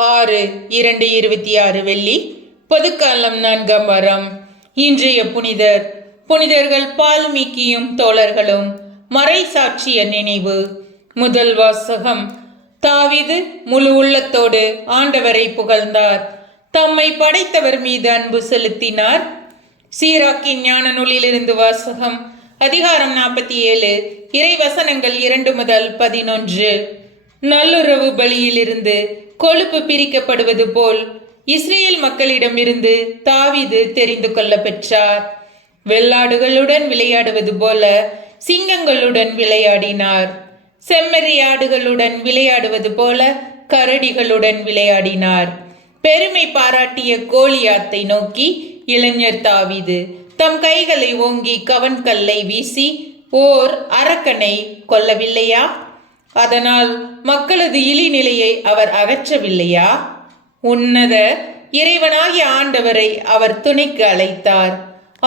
6/2/26 வெள்ளி. பொதுக்காலம் 4ஆம் வாரம். இன்றைய புனிதர்கள் பால்மீக்கியும் தோழர்களும். மறை சாட்சிய நினைவு. முதல் வாசகம். தாவீது முழு உள்ளத்தோடு ஆண்டவரை புகழ்ந்தார். தம்மை படைத்தவர் மீது அன்பு செலுத்தினார். சீராக்கின் ஞான நூலிலிருந்து வாசகம். அதிகாரம் 47, இறைவசனங்கள் 2 முதல் 11. நல்லுறவு பலியிலிருந்து கொழுப்பு பிரிக்கப்படுவது போல் இஸ்ரேல் மக்களிடமிருந்து தாவீது தெரிந்து கொள்ள பெற்றார். வெள்ளாடுகளுடன் விளையாடுவது போல சிங்கங்களுடன் விளையாடினார். செம்மறியாடுகளுடன் விளையாடுவது போல கரடிகளுடன் விளையாடினார். பெருமை பாராட்டிய கோலியாத்தை நோக்கி இளைஞர் தாவீது தம் கைகளை ஓங்கி கவன்கல்லை வீசி ஓர் அரக்கனை கொல்லவில்லையா? அதனால் மக்களது இழிநிலையை அவர் அகற்றவில்லையா? உன்னத இறைவனாகிய ஆண்டவரை அவர் துணைக்கு அழைத்தார்.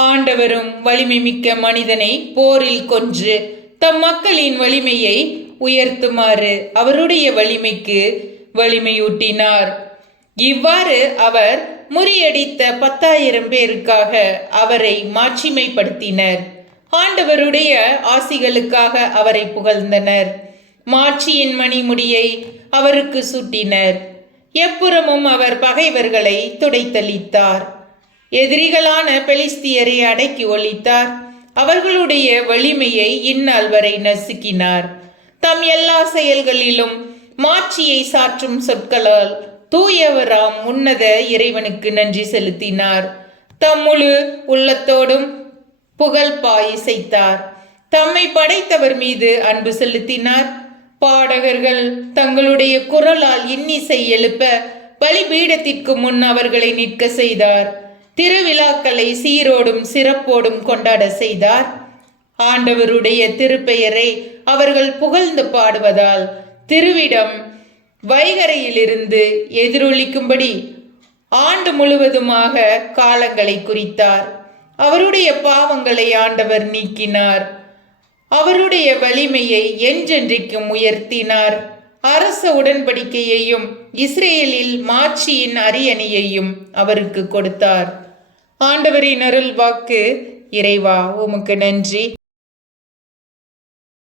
ஆண்டவரும் வலிமை மிக்க மனிதனை போரில் கொன்று தம் மக்களின் வலிமையை உயர்த்துமாறு அவருடைய வலிமைக்கு வலிமையூட்டினார். இவ்வாறு அவர் முறியடித்த 10,000 பேருக்காக அவரை மாட்சிமைப்படுத்தினர். ஆண்டவருடைய ஆசிகளுக்காக அவரை புகழ்ந்தனர். மாட்சியின் மணிமுடியை அவருக்கு சூட்டினர். எப்புறமும் அவர் பகைவர்களை துடைத்தளித்தார். எதிரிகளான பெலிஸ்தியரை அடக்கி ஒழித்தார். அவர்களுடைய வலிமையை இந்நாள் வரை நசுக்கினார். தம் எல்லா செயல்களிலும் மாட்சியை சாற்றும் சொற்களால் தூயவராம் உன்னத இறைவனுக்கு நன்றி செலுத்தினார். தம் முழு உள்ளத்தோடும் புகழ் இசைத்தார். தம்மை படைத்தவர் மீது அன்பு செலுத்தினார். பாடகர்கள் தங்களுடைய குரலால் இன்னிசை எழுப்ப பலிபீடத்திற்கு முன் அவர்களை நிற்க செய்தார். திருவிழாக்களை சீரோடும் சிறப்போடும் கொண்டாட செய்தார். ஆண்டவருடைய திருப்பெயரை அவர்கள் புகழ்ந்து பாடுவதால் திருவிடம் வைகரையிலிருந்து எதிரொலிக்கும்படி ஆண்டு முழுவதுமாக காலங்களை குறித்தார். அவருடைய பாவங்களை ஆண்டவர் நீக்கினார். அவருடைய வலிமையை என்றென்றைக்கும் உயர்த்தினார். அரச உடன்படிக்கையையும் இஸ்ரேலில் மாட்சியின் அரியணையையும் அவருக்கு கொடுத்தார். ஆண்டவரின் அருள் வாக்கு. இறைவா, உமக்கு நன்றி.